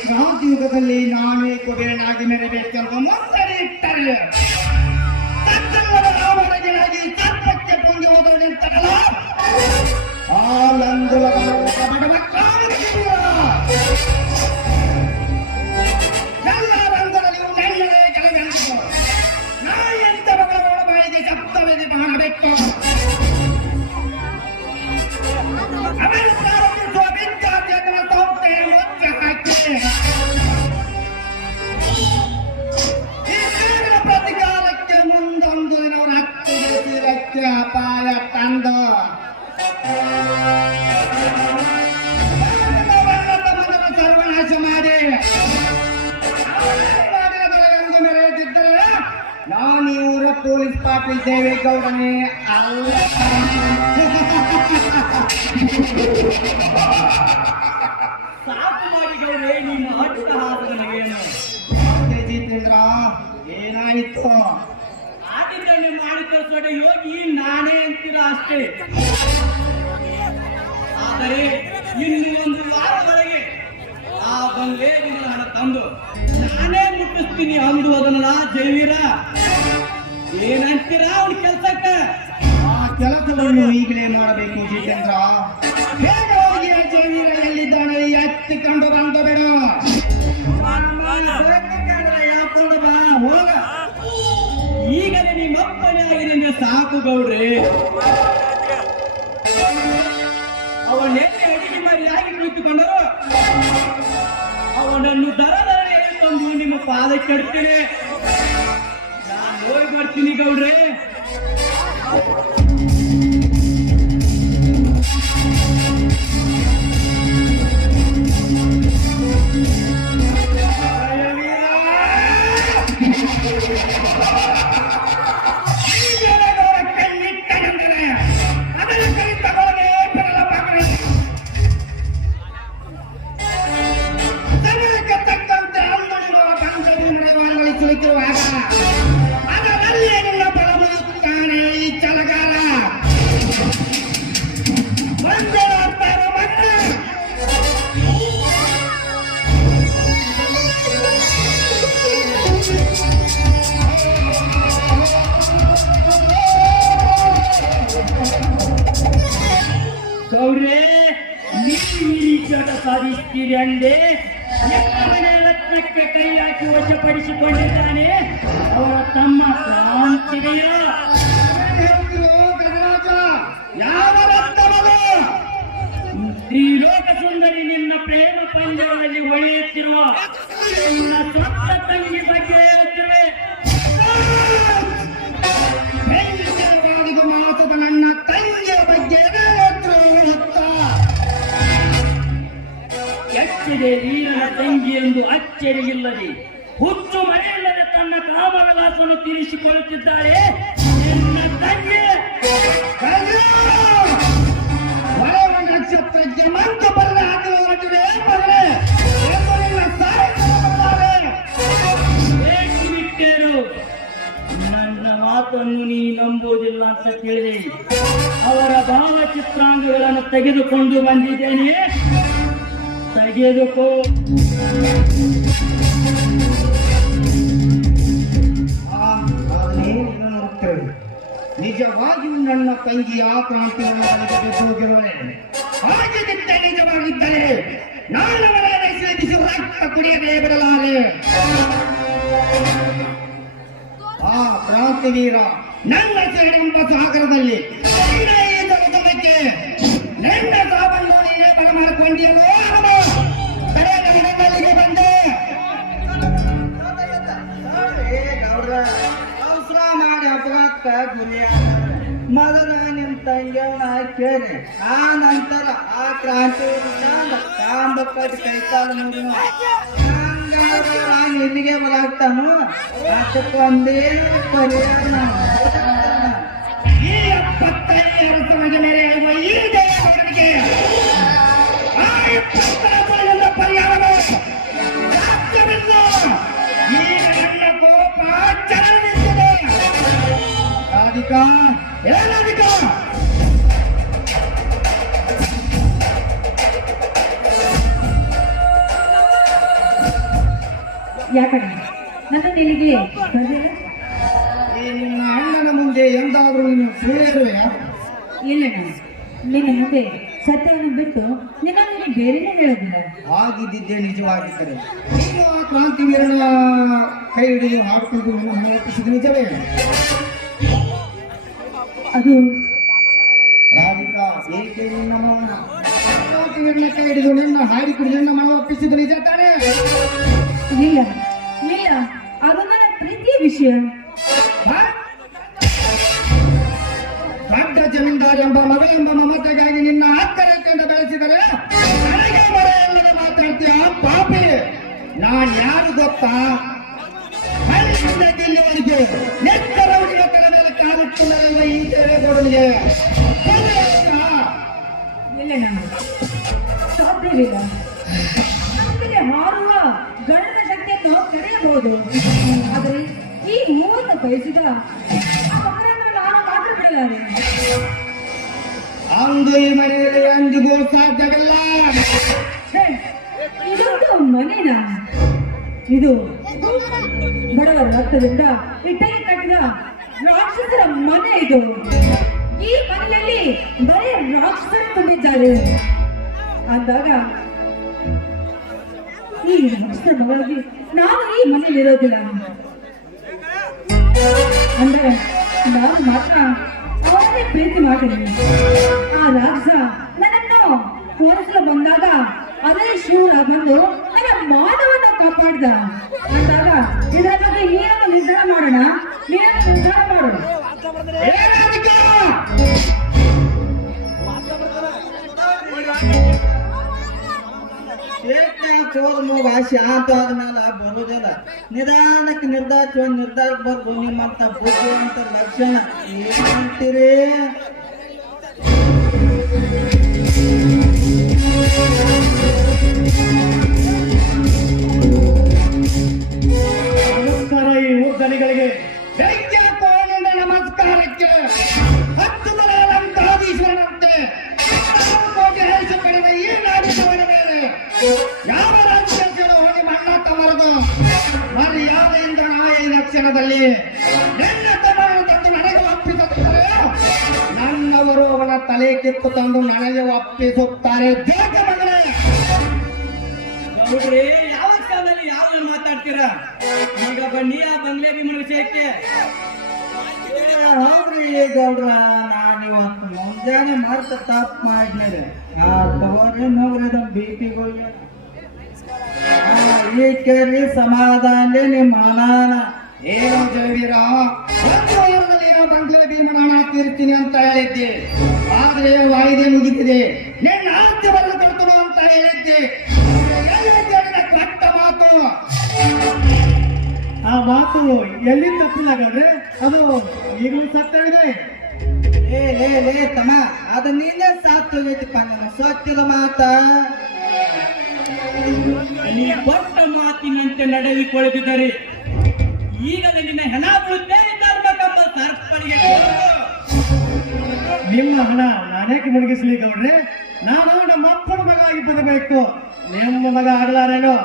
ಕ್ರಾಂತಿಯುಗದಲ್ಲಿ ನಾನೇ ಕುಬೇರನಾಗಿ ಮೆರೆಬೇಕೆಂಬ ಮುಂದಡಿ ಇಟ್ಟರೆ ಹೊರಗಿನಾಗಿ ತತ್ವಕ್ಕೆ ಪೊಂಗಿ ಹೋದ ನಿಂತಲ್ಲ ಆ ಲಂದುಲ ಎಲ್ಲ ರಂಗದಲ್ಲಿ ನೆಲ್ಲೇ ಕೆಲವೆಂದು ನಾ ಎಂತ ಮಗಳ ಬಾಯಿಗೆ ಶಬ್ದವೇದಿ ಮಾಡಬೇಕು ಅವನು ಪ್ರಾರಂಭಿಸುವ ವಿದ್ಯಾರ್ಥಿಗಳ ಸಂಸ್ಥೆ ಮುಚ್ಚ ಹಾಕಿ ಈ ಸೇರಿನ ಪ್ರತಿಕಾಲಕ್ಕೆ ಮುಂದೊಂದು ದಿನವರ ಹತ್ತಿಗೆ ತೀರಕ್ಕೆ ಅಪಾಯ ತಂದು ಸರ್ವನಾಶ ಮಾಡಿ ಎಂದು ಮೆರೆಯುತ್ತಿದ್ದರೆ ನಾನು ಇವರ ಪೊಲೀಸ್ ಪಾಟೀಲ್ ದೇವೇಗೌಡನೇ ಅಲ್ಲ. ಸಾಕು ಮಾಡಿ ಗೌರೇ ನಿಮ್ಮ ಅಟ್ಟಹಾಸದ ನಗೆಯನ್ನು. ಜಿತೇಂದ್ರ ಏನಾಯಿತು? ಆದಿತ್ಯನೇ ಮಾಡಿ ಕಳಿಸೋಡೆ ಯೋಗಿ ನಾನೇ ಅಂತೀರ ಅಷ್ಟೇ. ಆದರೆ ಇನ್ನು ಒಂದು ವಾರದೊಳಗೆ ಆ ಬಂಗ್ಲೇರಿನ ಹಣ ತಂದು ನಾನೇ ಮುಟ್ಟಿಸ್ತೀನಿ ಅಂದುವುದನ್ನ ಜೈವೀರ ಏನಂತೀರ ಅವನ ಕೆಲಸಕ್ಕ? ಆ ಕೆಲಸವನ್ನು ಈಗಲೇ ಮಾಡಬೇಕು ಜಿತೇಂದ್ರ. ಬೇಗ ಹೋಗಿ ಜೈವೀರ ಎಲ್ಲಿದ್ದಾನೆ ಎತ್ತಿಕೊಂಡು ಬಂದು ಬಿಡು. ಯಾಕೊಂಡು ಬಾ ಹೋಗ. ಈಗಲೇ ನಿಮ್ಮಪ್ಪನೇ ಆಗಿದೆ ಸಾಕು ಗೌಡ್ರೆ. ಅವನೆಲ್ಲಿ ಅಡಿಗೆ ಮರಿಯಾಗಿ ಕುಳಿತುಕೊಂಡರು ಅವನನ್ನು ದರದಲ್ಲಿ ತಂದು ನಿಮ್ಮ ಪಾದಕ್ಕೆ ಇಡ್ತೀನಿ. ನಾನು ಹೋಗಿ ಬರ್ತೀನಿ ಗೌಡ್ರೆ. ಅದರಲ್ಲಿ ನಿನ್ನ ಬಲಬರುತ್ತಾನೆ ಈ ಚಲಗಾಲ. ಗೌರೇ ನೀವು ಈ ಚಟ ಸಾಧಿಸ್ತೀರಿ ಅಂದೆ. ಮನೆ ರತ್ನಕ್ಕೆ ಕೈ ಹಾಕಿ ವಶಪಡಿಸಿಕೊಂಡಿದ್ದಾನೆ ಅವರ ತಮ್ಮ ಕ್ರಾಂತಿಗೆಯ. ಯಾವ ರತ್ನಮದು? ಶ್ರೀಲೋಕ ಸುಂದರಿ ನಿನ್ನ ಪ್ರೇಮ ಪಂಜರದಲ್ಲಿ ಹೊಳೆಯುತ್ತಿರುವ ನಿನ್ನ ಸ್ವಂತ ತಂಗಿ ಬಗ್ಗೆ ಹೇಳುತ್ತಿರುವೆ. ಮಾತದ ನನ್ನ ತಂಗಿಯ ಬಗ್ಗೆ ಎಚ್ಚದೆ ವೀರನ ತಂಗಿ ಎಂದು ಅಚ್ಚರಿಯಿಲ್ಲದೆ ಹುಚ್ಚು ಮನೆಯಿಲ್ಲದೆ ತನ್ನ ಕಾಮವಿಲಾಸವನ್ನು ತೀರಿಸಿಕೊಳ್ಳುತ್ತಿದ್ದಾಳೆ ನಿನ್ನ ತಂಗಿ. ನಕ್ಷತ್ರಕ್ಕೆ ಮಂಕ ಬರಲು ಹಾಕುವ ಮಗನೇ ಬಿಟ್ಟೇರು. ನನ್ನ ಮಾತನ್ನು ನೀ ನಂಬುವುದಿಲ್ಲ ಅಂತ ಕೇಳಿದೆ. ಅವರ ಭಾವಚಿತ್ರಾಂಗಗಳನ್ನು ತೆಗೆದುಕೊಂಡು ಬಂದಿದ್ದೇನೆ. ತೆಗೆದುಕೋ. ನಿಜವಾಗಿಯೂ ನನ್ನ ತಂಗಿಯ ಕ್ರಾಂತಿಯನ್ನು ಬಿದ್ದೋಗಿರುವೆ. ಹಾಗಿದ್ದ ನಿಜವಾಗಿದ್ದರೆ ನಾನು ಅವರನ್ನು ಸೇರಿಸಿ ರಕ್ತ ಕುಡಿಯದೇ ಬಿಡಲಾರೆ. ಆ ಕ್ರಾಂತಿವೀರ ನನ್ನ ಸೇಡೆಂಬ ಸಾಗರದಲ್ಲಿ ಉತ್ತಮಕ್ಕೆ ನನ್ನ ಸಾವನ್ನು ನೀನೇ ಬಲ ಮಾಡಿಕೊಂಡಿಯಲ್ಲೋ ನನ್ನಲ್ಲಿಗೆ ಬಂದೆ. ಅವಸರ ಮಾಡಿ ಅಪಘಾತ ಗುರಿಯ ಮೊದಲು ನಿಮ್ ತಂಗಿಯವನ್ನ ಕೇಳಿ ಆ ನಂತರ ಆ ಕ್ರಾಂತಿ ಕಾಂಬ ಕಟ್ಟಿ ಕೈಕಾಲ ನಾನು ಇಲ್ಲಿಗೆ ಬರಾಕ್ತಾನು ಅದಕ್ಕೊಂದೇನು ಪರಿಹಾರ. ಈ 75 ವರ್ಷದ ಮೇಲೆ ಈ ದೇವರಿಗೆ ಆ 20 ವರ್ಷದ ಪರಿಹಾರವು ಸಾಧ್ಯವಿಲ್ಲ. ಈಗ ನನ್ನ ಕೋಪ ಚಲನಿಸಿದೆ. ರಾಧಿಕಾ ರಾಧಿಕಾ ಯಾಕಣ್ಣ ನನ್ನ ನಿನಗೆ ಈ ನಿನ್ನ ಅಣ್ಣನ ಮುಂದೆ ಎಂದಾದರೂ ನೀನು ಸುಳ್ಳಿರುವೆ? ಇಲ್ಲಣ್ಣ, ನಿನ್ನ ಮುಂದೆ ಸತ್ಯವನ್ನು ಬಿಟ್ಟು ನಿನ್ನ ಬೇರೆನೇ ಹೇಳೋದಿಲ್ಲ. ಆಗಿದ್ದಿದ್ದೇ ನಿಜವಾಗಿದ್ದರೆ ನೀನು ಆ ಕ್ರಾಂತಿವೀರನ ಕೈ ಹಿಡಿದು ಹಾಡಿಕೊಂಡು ನನ್ನ ಒಪ್ಪಿಸಿದ ನಿಜವೇ? ಅದು ರಾಧಿಕಾ ಏಕೆ ನಿನ್ನ ಮೌನ? ಕ್ರಾಂತಿವೀರನ ಕೈ ಹಿಡಿದು ನಿನ್ನ ಹಾಡಿಕೊಂಡು ನಿನ್ನ ಮನ ಒಪ್ಪಿಸಿದ ನಿಜ ತಾನೇ? ಇಲ್ಲ ಇಲ್ಲ, ಅದು ನನ್ನ ಪ್ರೀತಿಯ ವಿಷಯ. ದೊಡ್ಡ ಜಮೀನ್ದಾರ್ ಎಂಬ ಮಗಳೆಂಬ ಮಮತೆಗಾಗಿ ನಿನ್ನ ಆತ್ಮಹತ್ಯೆಯಿಂದ ಬೆಳೆಸಿದರೆ ನನಗೆ ಮರೆಯಲ್ಲದೆ ಮಾತಾಡ್ತೀಯ ಪಾಪಿ. ನಾನ್ ಯಾರು ಗೊತ್ತಾ? ಹಳ್ಳಿಯಿಂದ ಇಲ್ಲಿವರೆಗೆ ನೆತ್ತರವರಿಗೆ ತಲೆ ಮೇಲೆ ಕಾಲುತ್ತಲಿರುವ ಈ ದೇವೇಗೌಡನಿಗೆ ಇಲ್ಲ ನಾನು ಸಾಧ್ಯವಿಲ್ಲ. ನಮಗೆ ಹಾರುವ ಗಣನ ಶಕ್ತಿಯನ್ನು ತೆರೆಯಬಹುದು, ಆದರೆ ಈ ಹೂವನ್ನು ಬಯಸಿದ ಆ ಮಗನನ್ನು ನಾನು ಮಾತ್ರ ಬಿಡಲಾರೆ. ಅಂದು ಈ ಮನೆಯಲ್ಲಿ ಅಂದಿಗೂ ಸಾಧ್ಯವಿಲ್ಲ. ಛೇ, ಇದೊಂದು ಮನೆನಾ? ಇದು ಬಡವರ ರಕ್ತದಿಂದ ಇಟ್ಟಗೆ ಕಟ್ಟಿದ ರಾಕ್ಷಸರ ಮನೆ. ಇದು ಈ ಮನೆಯಲ್ಲಿ ಬರೀ ರಾಕ್ಷಸರು ತುಂಬಿದ್ದಾರೆ ಅಂದಾಗ ಈ ರಾಕ್ಷಸರ ಮಗಳಾಗಿ ನಾನು ಈ ಮನೆಯಲ್ಲಿ ಇರೋದಿಲ್ಲ. ಅಂದ್ರೆ ನಾನು ಮಾತ್ರ ಅವರನ್ನೇ ಪ್ರೀತಿ ಮಾಡ್ತೀನಿ. ಆ ರಾಕ್ಷಸ ನನ್ನನ್ನು ಹೋಲಿಸಲು ಬಂದಾಗ ಅದೇ ಶೂರ ಬಂದು ನನ್ನ ಮಾನವನ್ನು ಕಾಪಾಡಿದ ಅಂದಾಗ ಇದರ ಬಗ್ಗೆ ನೀನು ನಿರ್ಧಾರ ಮಾಡೋಣ. ನೀನು ನಿರ್ಧಾರ ಮಾಡೋಣ. ಚೋದ ಮೂಗ ಶಾಂತ ಆದ್ಮೇಲೆ ಬರುದಿಲ್ಲ. ನಿಧಾನಕ್ಕೆ ನಿರ್ಧಾರಕ್ಕೆ ಬರ್ಬೋದು. ನಿಮ್ಮಂತ ಬುದ್ಧಿವಂತ ಲಕ್ಷಣ ಏನಂತೀರಿ? ನಮಸ್ಕಾರ ಈ ಊರ್ಧನಿಗಳಿಗೆ. ಬೆಂಕಿಯ ನಮಸ್ಕಾರಕ್ಕೆ 10 ತಲೆಯಂತಾದೀಶ್ವರನಂತೆ ಹೆಸರು ಪಡೆದ ಈ ನಾಡಿನವರ ಮೇಲೆ ಯಾವ ರಾಜ್ಯಗಳು ಹೋಗಿ ಮಣ್ಣ ತವರದು ಮರ್ಯಾದೆಯಿಂದ ಈ ಲಕ್ಷಣದಲ್ಲಿ ನನ್ನ ತಮ್ಮನ್ನು ತಂದು ನನಗೆ ಒಪ್ಪಿಸುತ್ತಾರೆ. ನನ್ನವರು ಅವನ ತಲೆ ಕಿತ್ತು ತಂದು ನನಗೆ ಒಪ್ಪಿಸುತ್ತಾರೆ. ಬೇಗ ಮಗಳೇ. ನೋಡ್ರಿ, ಯಾವ ಕಾಲದಲ್ಲಿ ಯಾವ ಮಾತಾಡ್ತೀರಾ? ಈಗ ಬನ್ನಿ ಆ ಬಂಗ್ಲೆ ಭೀಮನ ವಿಷಯಕ್ಕೆ. ಹೌದ್ರಿ ಗೌಡ್ರ, ನಾನಿವತ್ತು ಮುಂಜಾನೆ ಮರ್ತ ತಪ್ಪು ಮಾಡಿದ್ರೆ ತಗೋರಿ ನೋಡ್ರಿ ಅದನ್ನ BP ಈ ಕೇಳಿ ಸಮಾಧಾನ ನಿಮ್ಮ ಅನಾನ ಏನು ಜಯವೀರ, 1 ವಾರದಲ್ಲಿ ಏನೋ ಬಂಗ್ಲೆ ಭೀಮನ ಹಣ ತೀರ್ತೀನಿ ಅಂತ ಹೇಳಿದ್ದೆ. ಆದ್ರೆ ವಾಯಿದೆ ಮುಗಿದಿದೆ. ನಿನ್ನ ಆಸ್ತಿಯನ್ನು ಕೊಡ್ತನು ಅಂತ ಹೇಳಿದ್ದೆ. ಕಟ್ಟ ಮಾತು. ಆ ಮಾತು ಎಲ್ಲಿಂದ ತಪ್ಪಿದಾಗವ್ರೆ? ಅದು ಈಗಲೂ ಸತ್ಯವಿದೆ. ಲೇ ತಮ್ಮ, ಅದು ನೀನೇ ಸಾತ್ ಹೋಗೈತಿಪ್ಪ. ನನ್ನ ಸತ್ಯದ ಮಾತ ನೀ ಕೊಟ್ಟ ಮಾತಿನಂತೆ ನಡೆದುಕೊಳ್ಳುತ್ತಿದ್ದರೆ ಈಗಲೇ ನಿನ್ನ ಹೆಣ ಬೀಳುತ್ತೆ ಧರ್ಮಕಂಬ ಸರ್ಪಣಿಗೆ ನಿಮ್ಮ ಹಣ ನಾನೇಕೆ ಮುಳುಗಿಸ್ಲಿ ಗೌಡ್ರೆ? ನಾನು ನಮ್ಮ ಅಪ್ಪನ ಮಗ ಆಗಿ ಬರಬೇಕು. ನಿಮ್ಮ ಮಗ ಆಗಲಾರೇನೋ?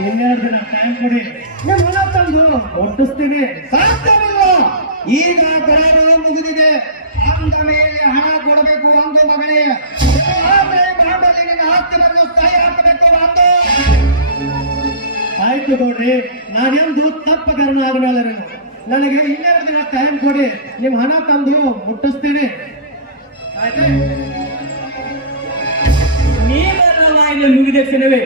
ಇನ್ನೆರಡು ದಿನ ಟೈಮ್ ಕೊಡಿ, ನಿಮ್ಮ ಹಣ ತಂದು ಒಟ್ಟಿಸ್ತೀನಿ. ಸಾಧ್ಯವಿಲ್ಲ. ಈಗ ಗ್ರಾಮ ಮುಗಿದಿದೆ, ಅಂದ ಮೇಲೆ ಹಣ ಕೊಡಬೇಕು ಒಂದು ಮಗಳೇ. ಆದ್ರೆ ಬಾಂಡಲ್ಲಿ ನಿನ್ನ ಆಸ್ತಿಯನ್ನು ಸ್ಥಾಯಿ ಹಾಕಬೇಕು ಒಂದು. ಆಯ್ತು ಗೌಡ್ರಿ, ನಾನೆಂದು ತಪ್ಪಗಾರನ ಆಗಲಾರನು. ನನಗೆ 12 ದಿನ ಟೈಮ್ ಕೊಡಿ, ನಿಮ್ ಹಣ ತಂದು ಮುಟ್ಟಿಸ್ತೇನೆ. ಆಯ್ತಾ? ನೀವೆಲ್ಲವಾಗಿ ಮುಗಿದ ಕ್ಷಣವೇ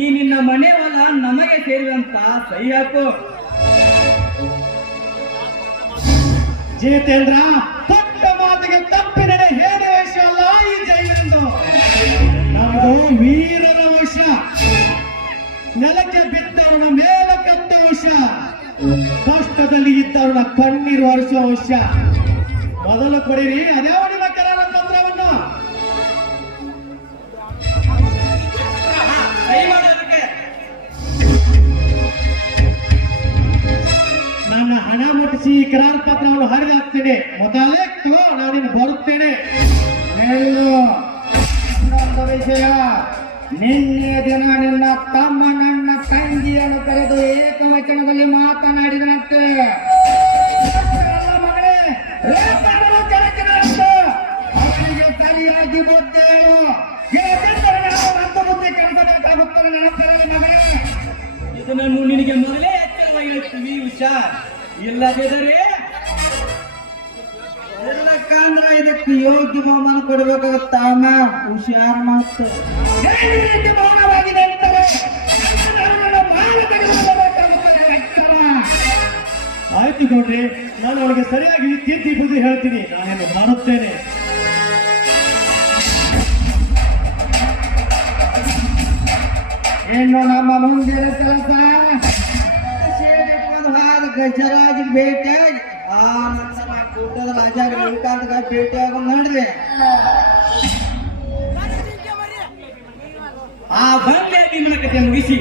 ಈ ನಿನ್ನ ಮನೆ ಹೊಲ ನಮಗೆ ಸೇರಿದಂತ ಸಹಿ ಹಾಕು. ಜಿತೇಂದ್ರ, ಪುಟ್ಟ ಮಾತಿಗೆ ತಪ್ಪಿನ ಹೇಗೆ ವಂಶ ಅಲ್ಲ ಈ ಜೈಲಂದು. ನಮದು ವೀರರ ವಂಶ, ನೆಲಕ್ಕೆ ಬಿದ್ದವನ ಮೇಲೆ ಕತ್ತ ವಂಶ, ಕಷ್ಟದಲ್ಲಿ ಇದ್ದವನ ಕಣ್ಣೀರು ಹರಿಸುವ ವಂಶ. ಮೊದಲು ಕೊಡಿರಿ, ಅದೇ ನಿಮ್ಮ ಕೆಲವರ ಪತ್ರವನ್ನು. ಸಹಿ ಮಾಡೋದಕ್ಕೆ ನನ್ನ ಹಣ ಮುಟ್ಟಿಸಿ ಕರಾರ್ ಪತ್ರವನ್ನು ಹರಿದಾಕ್ತೇನೆ. ಮೊದಲೇ ನಾನಿನ್ನು ಬರುತ್ತೇನೆ. ಹೇಳು. ಇನ್ನೊಂದು ವಿಷಯ, ನಿನ್ನೆ ದಿನ ನಿನ್ನ ತಮ್ಮ ನನ್ನ ತಂಗಿಯನ್ನು ಕರೆದು ಏಕವಚನದಲ್ಲಿ ಮಾತನಾಡಿದನಂತೆ. ಅಲ್ಲ ಮಗಳೇ, ರೇಪಾದರೂ ಕೆಳಗಿನಂತೆ. ಅವನಿಗೆ ಸರಿಯಾಗಿ ಬುದ್ಧಿ ಹೇಳು. ಏಕೆಂದರೆ ನಾವು ನನ್ನ ಬುದ್ಧಿ ಕೆಲಸಬೇಕಾಗುತ್ತದೆ ನೆನಪಿರಲಿ ಮಗಳೇ. ಇದನ್ನು ನಿನಗೆ ಮೊದಲೇ ಎಚ್ಚರವಾಗಿ ಹೇಳ್ತೀವಿ, ಹುಷಾರ್. ಇಲ್ಲದಿದ್ದರೆ ಇಲ್ಲಕ್ಕಂದ್ರೆ ಇದಕ್ಕೆ ಯೋಗ್ಯ ಬಹುಮಾನ ಕೊಡಬೇಕಾಗತ್ತ. ಹುಷಾರ್ ಮಾತು. ಈ ರೀತಿ ಮೌನವಾಗಿ ನಿಂತರೆ ನನ್ನ ಮಾನ ತೆಗೆದುಕೊಳ್ಳಬೇಕಾಗುತ್ತದೆ ಎಚ್ಚರ. ಆಯ್ತು ಗೌಡ್ರಿ, ನಾನು ಅವಳಿಗೆ ಸರಿಯಾಗಿ ತಿದ್ದಿ ಬುದ್ಧಿ ಹೇಳ್ತೀನಿ. ನಾನೇನು ಮಾಡುತ್ತೇನೆ. ಇನ್ನು ನಮ್ಮ ಮುಂದಿನ ಕೆಲಸ ಗಜರಾಜ್ ಭೇಟಿಯಾಗಿ ಆ ನಂತರ ಕೂಟದ ರಾಜ ಶ್ರೀಕಾಂತ್ ಭೇಟಿಯಾಗ ನೋಡ್ರಿ. ಆ ಬಂದೆ ಭೀಮನ ಕಥೆ ಮುಗಿಸಿ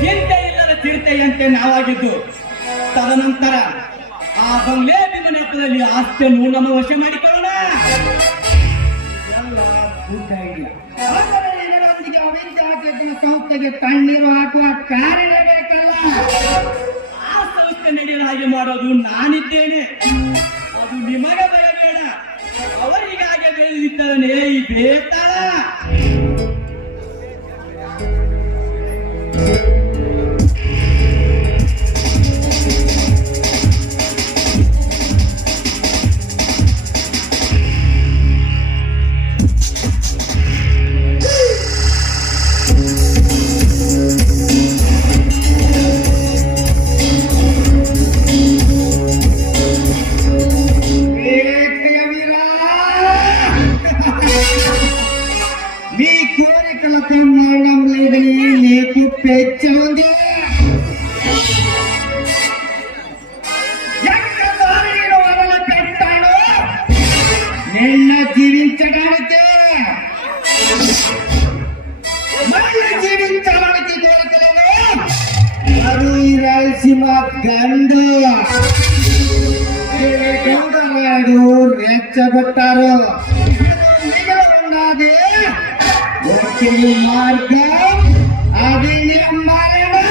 ಚಿಂತೆ ಇಲ್ಲದ ಚಿರತೆಯಂತೆ ನಾವಾಗಿದ್ದು, ತದನಂತರ ಆ ಬಂಗ್ಲೆ ಭೀಮನ ಹಬ್ಬದಲ್ಲಿ ಆಸ್ತಿಯನ್ನು ನಮ್ಮ ವಶ ಮಾಡಿಕೊಳ್ಳೋಣ. ಎಲ್ಲ ಗುಡ್ ಐಡಿಯಾ. ಆದರೆ ಇದರೊಂದಿಗೆ ಅವಿದ್ಯಾಚೇತನ ಸಂಸ್ಥೆಗೆ ತಣ್ಣೀರು ಹಾಕುವ ಕಾರಣ ಬೇಕಲ್ಲ. ಆ ಸಂಸ್ಥೆ ನಡೆಯಲು ಹಾಗೆ ಮಾಡೋದು ನಾನಿದ್ದೇನೆ. ಅದು ನಿಮಗೆ ಭಯಬೇಡ, ಅವರಿಗಾಗೆ ಬೆಳೆದಿದ್ದಾನೆ ಈ ಬೇತಾಳ. మీ కోరికలతో మరణం లేదని నీకు పెచ్చ ఉంది. ఎక్కడసారి నేను వదలపెట్టాను నిన్న జీవించడానికి, మళ్ళీ జీవించడానికి కోరికలను అది రాయలసీమ గండు గౌడరాడు రెచ్చగొట్టారు. ఉన్నది ఒకే మార్గం, అది మరణం.